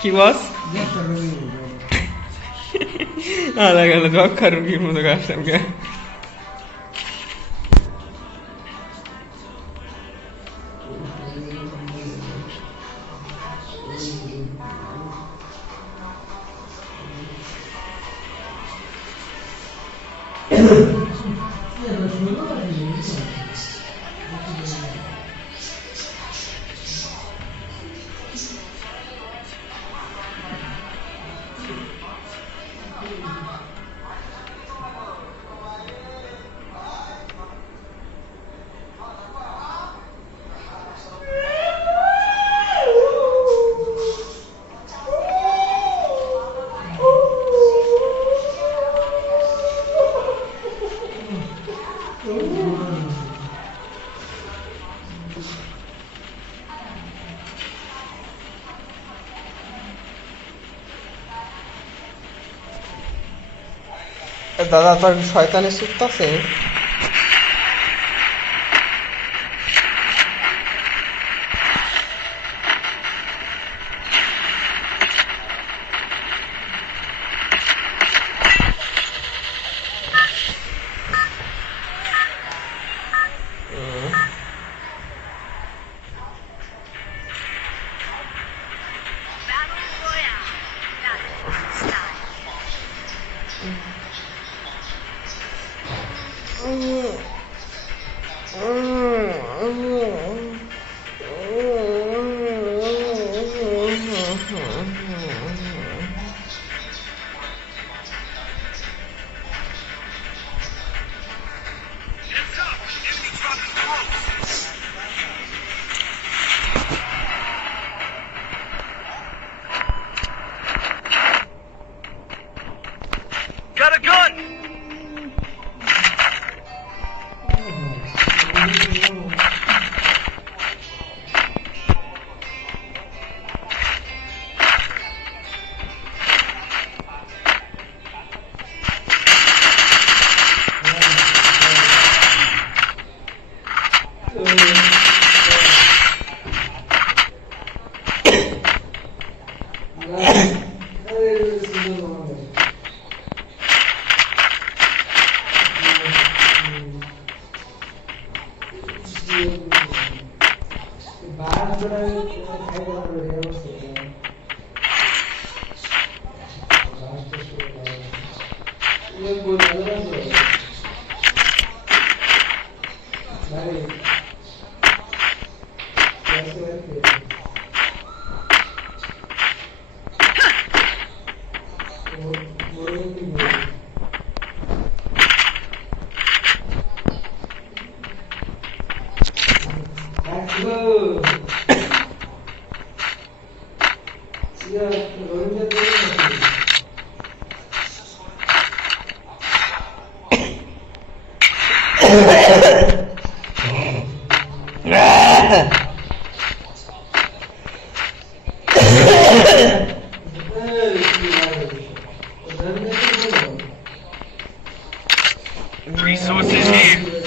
কি বস আলা গেল যক্ষা রুগীর মতো কাটলাম কে দাদা তোর শয়তানের সুপ্ত আছে Got a gun! Resources here.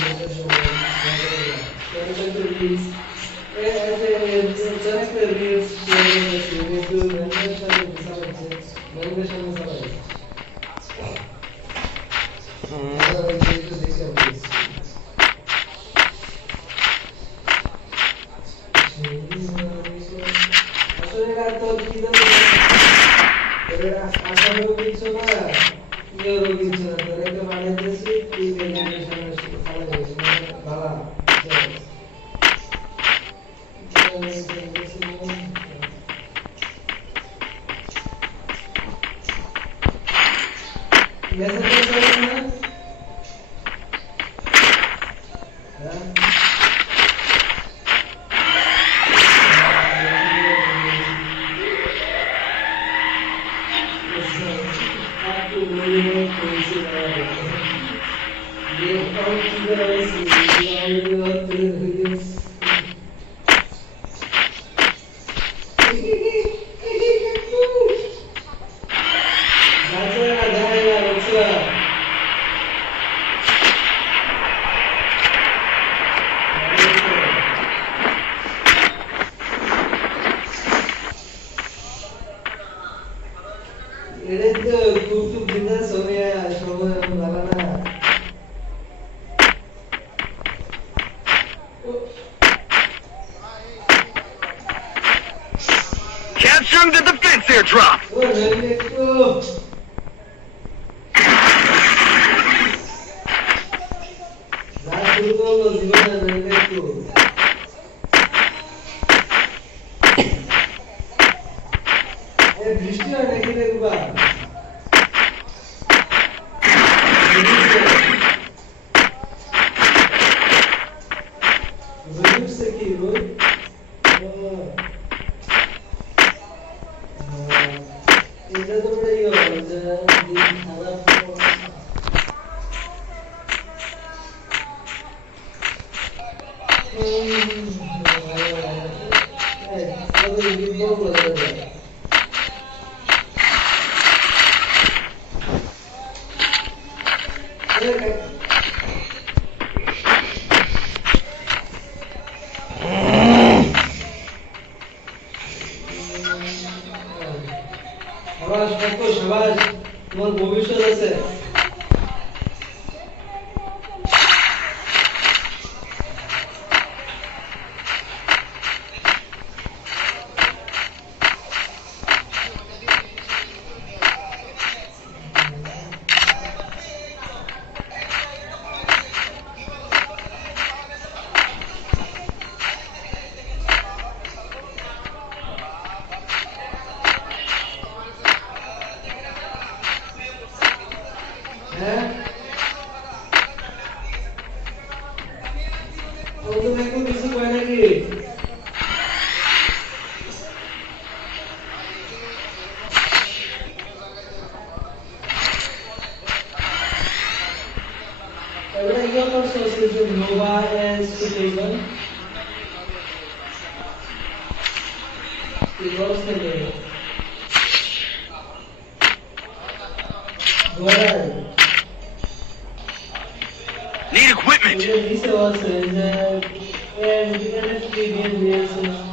Capturing the defense airdrop. বৃষ্টি হয় নাকি দেখবা রোহিত কি রোহিত এটা তো বড় ইয়ে হবে যে দিন খারাপ সবাই তোমার ভবিষ্যৎ আছে হ্যাঁ ও তো একটু কিছু কয় নাকি এবারে ইয়ে করছে যে নোভা এস স্টেশন কি করছে রে বড় Need equipment. This also is an experience.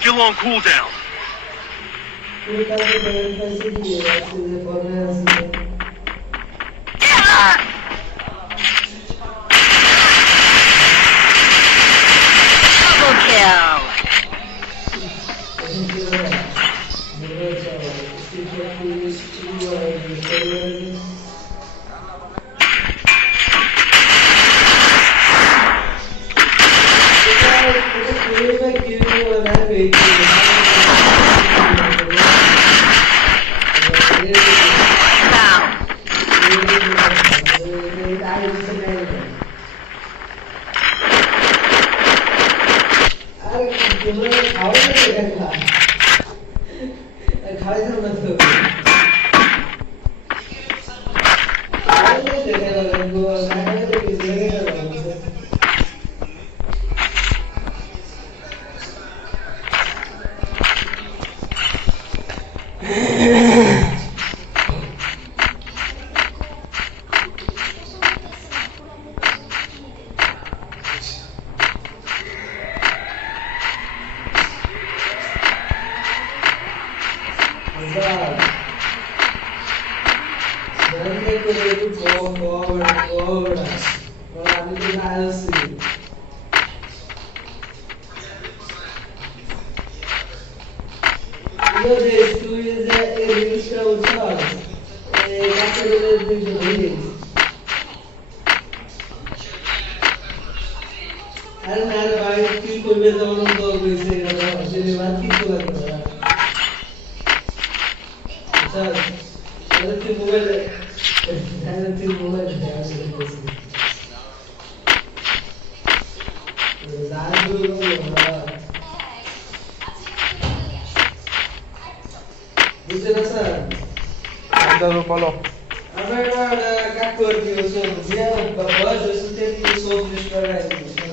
Still on cooldown. Double kill. अरे मेरे भाई की कोई भी जमाना तो वैसे मेरी बात की तो लग रहा है अच्छा अरे तू मोबाइल बुझे ना सर দাদু বলো। আমার কাকু আর কি দিয়া বয়স হচ্ছে কি সব নিষ্কার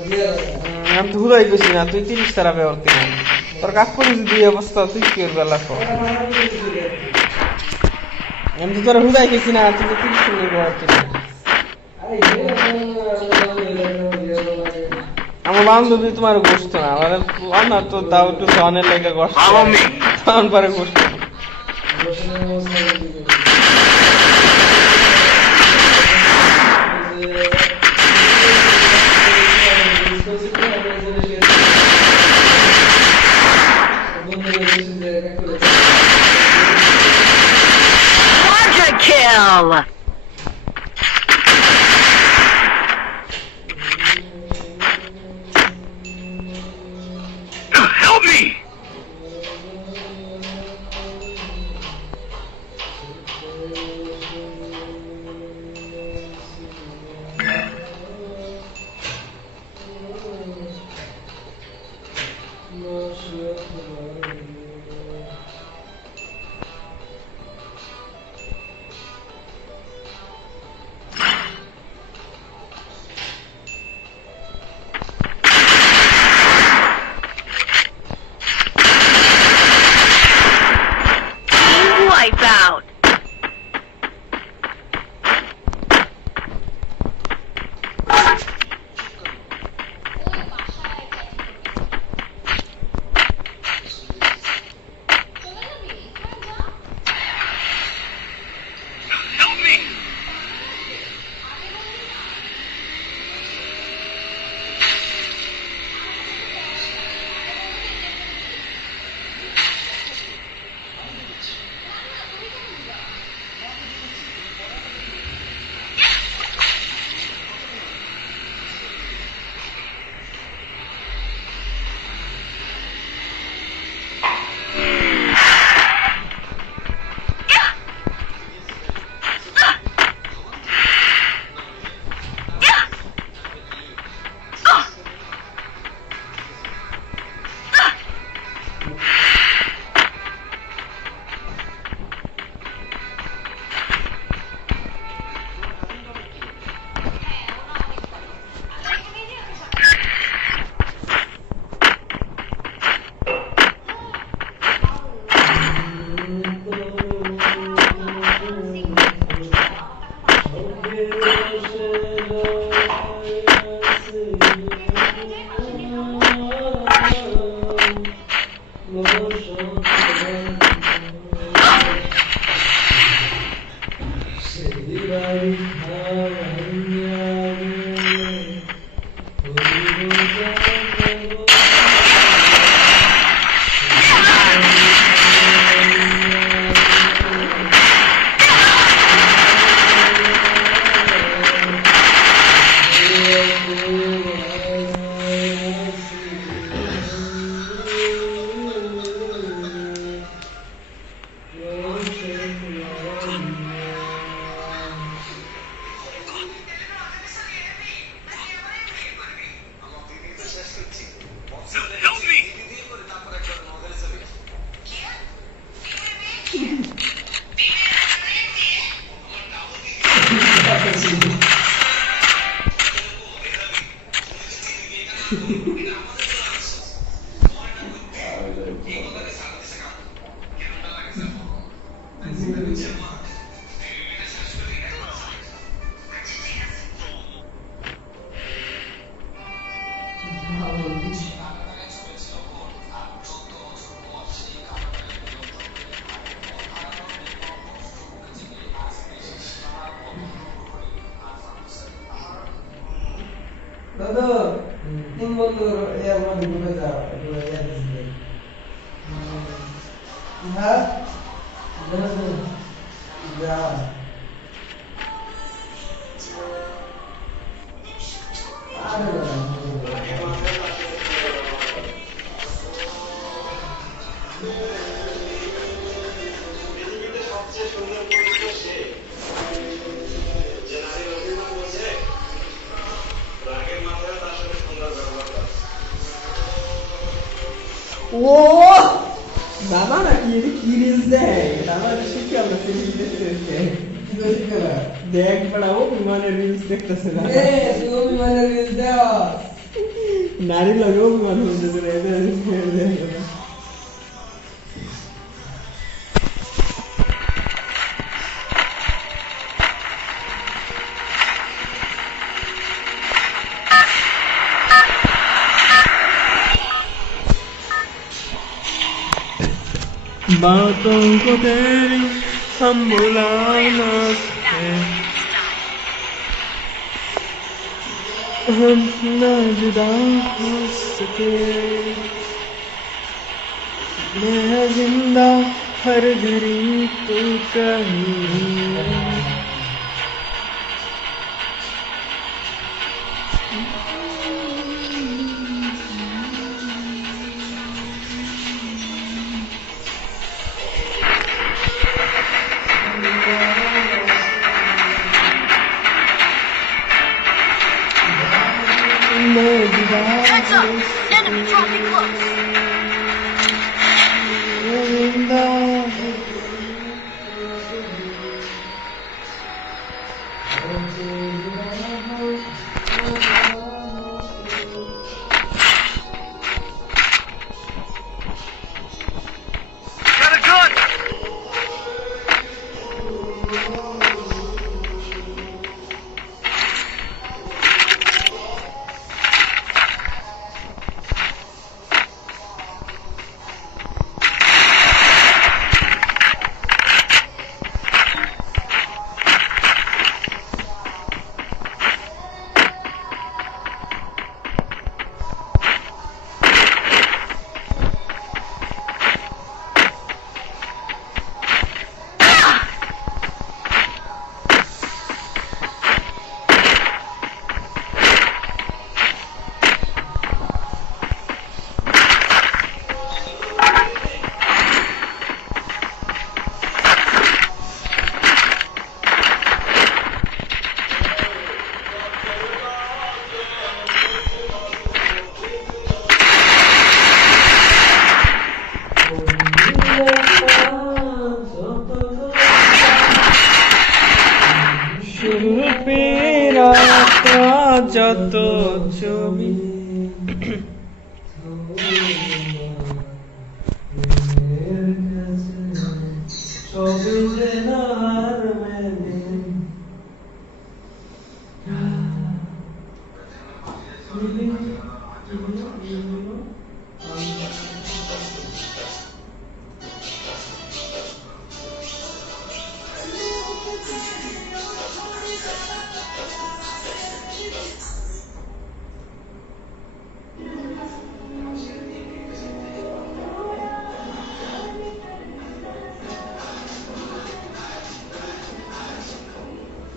দিয়া আমি তো হুদাই কইছি না তুই 30 টাকা ব্যবহার কিনা তোর কাক করে যদি এই অবস্থা তুই কি করবে আল্লাহ কো। আমি তো তোর হুদাই কইছি না তুই 30 টাকা ব্যবহার কিনা। আমার বান্ধবী তোমার গোষ্ঠ না মানে না তো দাও একটু সনের লেগে গোষ্ঠ তখন পরে গোষ্ঠ Quadra kill! Help me! Wipe out! Help me! Help me! দাদা তিন বন্ধু এর মধ্যে ঢুকে যাও একটু ইয়া দিতে হ্যাঁ যা ও দাদা নাকি এটা কি রিলস দেখ আমার শিখে আমরা রিলস দেখতেছে কি করে করা দেখ বড়া ও বিমানের রিলস দেখতেছে না এ তুই অভিমানের রিলস দাও নারী লাগে অভিমান হচ্ছে তোরা এটা দেখ बातों को तेरी हम भुला ना सके हम ना जुदा हो सके मैं जिंदा हर घड़ी तू कहीं Heads up! Enemy dropping close! Got a gun! শিল্পীরা যত ছবি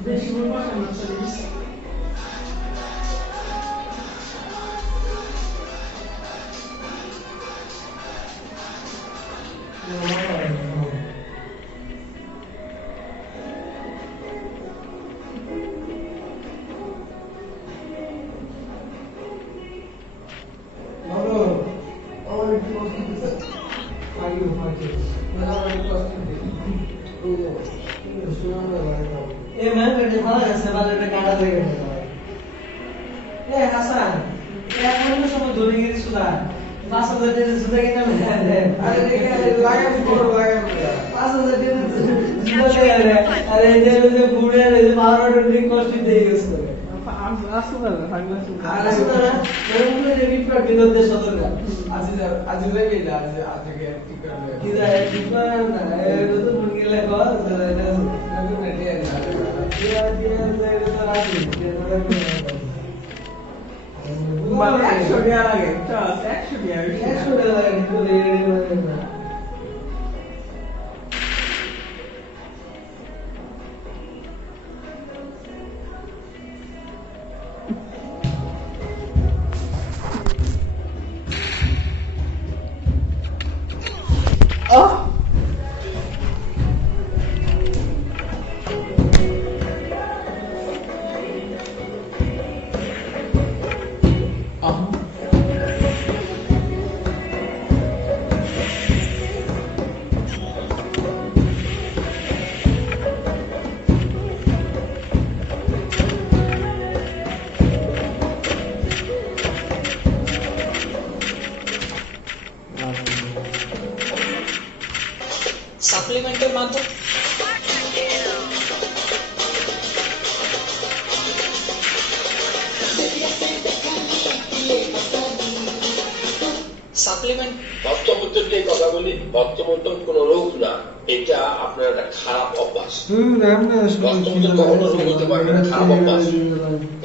Deixa eu passar na serviço. ए मैं बेटे भाग ऐसे वाले पे काटा देगा ए हसन क्या करने सब धोनीगिरी सुधा 5000 टेन सुधा के नाम है अरे देखिए लागे फोड़ लागे 5000 टेन सुधा ले अरे जे बूढ़े रे पावर ड्रिंक कॉस्ट दे उसको আসুন আরে সুতরাং কোন রেডি ফর বিনোদে সদরগা आज लगे आज आज के ठीक कर ले কিদা কিবা না এ তো মন গেলে কো এটা नबी में ले ना দিয়া দিয়া এটা তো রাখি মানে 100 টাকা লাগে চাস 100 টাকা 100 টাকা লাগে কিন্তু রেডি মানে না বলি মস্তমন্তন কোন রোগ না, এটা আপনার একটা খারাপ অভ্যাস। মস্তমন্তন কখনো রোগ হতে পারে না, খারাপ অভ্যাস।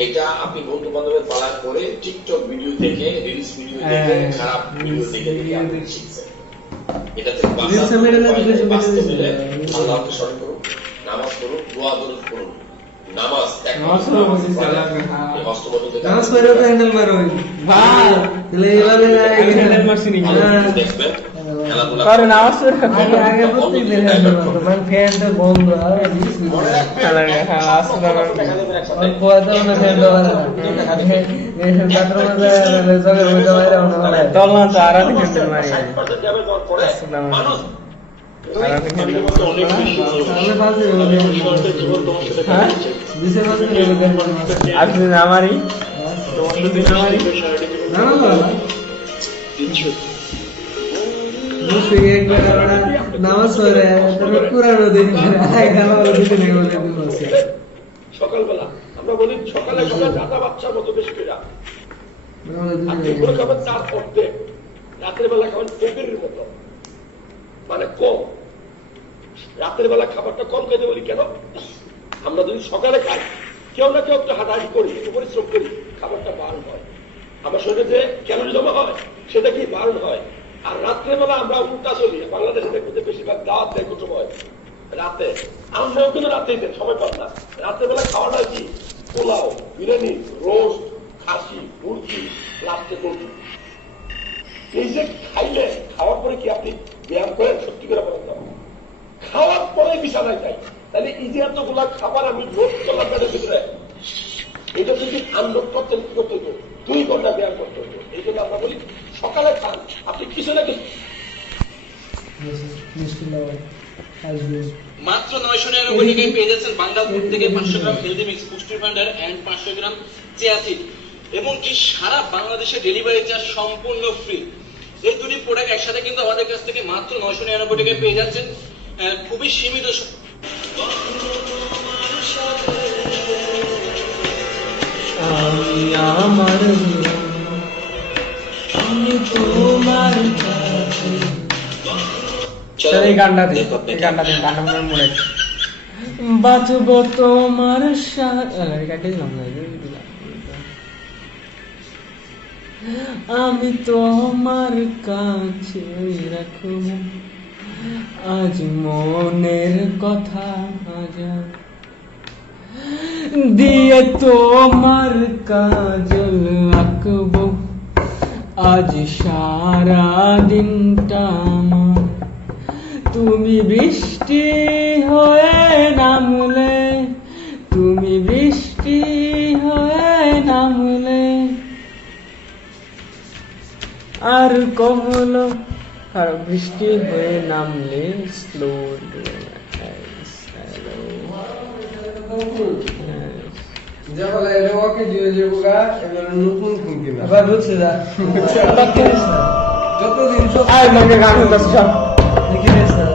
এটা আপনি বন্ধু বান্ধবের পালা করে টিকটক ভিডিও দেখে, রিলস ভিডিও দেখে, খারাপ ভিডিও দেখে দেখে আপনি শিখছেন। এটা থেকে বাঁচতে হলে আল্লাহকে স্মরণ করুন, নামাজ পড়ুন, দোয়া দরুদ করুন। নামাজ নামাজ পড়ে তো হ্যান্ডেল মারো ভাই তাহলে এভাবে হ্যান্ডেল মারছি নি দেখবেন করে নামাজ পড়ে আগে আগে প্রত্যেক দিন হ্যান্ডেল মারতো মানে ফ্যানটা বন্ধ আর তলনা তো আরাধি হ্যান্ডেল মারি আপনি আমারই নামাজ পড়ে তারপর কুরানো দেখি সকালবেলা আমরা বলি সকালে সকালে দাদা বাচ্চার মতো বেশি করে খাবেন, তার অর্ধেক রাতের বেলা খাবেন ফকিরের মতো, মানে কম। রাতের বেলা খাবারটা কম খেতে বলি কেন? আমরা যদি সকালে খাই, কেউ না কেউ একটু হাঁটাহাঁটি করি, একটু পরিশ্রম করি, খাবারটা বারণ হয়, আমার শরীরে যে ক্যালোরি জমা হয় সেটা কি বারণ হয়। আর রাত্রেবেলা আমরা উল্টা চলি, বাংলাদেশে দেখতে বেশিরভাগ দাওয়াত দেয় কোন সময় রাতে, আমরাও কিন্তু রাতেই দেন, সময় পান না। রাত্রেবেলা খাওয়াটা কি? পোলাও, বিরিয়ানি, রোস্ট, খাসি, মুরগি, লাস্টে মুরগি। এই যে খাইলে, খাওয়ার পরে কি আপনি ব্যায়াম করেন? সত্যি করে বলেন না। খাওয়ার পরে বিছানায় যাই, তাহলে এই যে এতগুলা খাবার আমি রোজ চলার পেটের ভিতরে, এটা যদি আনলোড করতেন কি করতে হতো? 2 ঘন্টা ব্যায়াম করতে হতো। এই জন্য আমরা বলি সকালে খান, আপনি কিছু না কিছু। মাত্র 999 টাকায় পেয়ে যাচ্ছেন বাংলার ফুড থেকে 500 গ্রাম হেলদি মিক্স পুষ্টি ভান্ডার এন্ড 500 গ্রাম চিয়া সিড, এবং কি সারা বাংলাদেশে ডেলিভারি চার্জ সম্পূর্ণ ফ্রি। এই দুটি প্রোডাক্ট একসাথে কিন্তু আমাদের কাছ থেকে মাত্র 999 টাকায় পেয়ে যাচ্ছেন, খুবই সীমিত। আমার আমি তোমার কাছে এই গানটা দিন, গানটা মনে বাঁচব তোমার সাথে, আমি তোমার কাছে রাখব আজ মনের কথা দিয়ে তোমার কাজল আঁকব আজ সারা দিনটা আমার। তুমি বৃষ্টি হয়ে নামলে, তুমি বৃষ্টি হয়ে নামলে, আর কমল আর বৃষ্টি হয়ে নামলে স্লো যেগুলো এটা ওকে দিয়ে যেগুলা এগুলো নতুন ফোন কিনা আবার বুঝছে যা যতদিন আর লোকে গান হচ্ছে সব দেখি বেশ না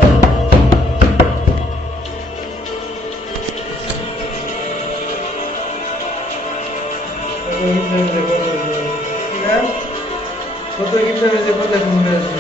কত কি প্রেমে যে বলে ফোন করেছে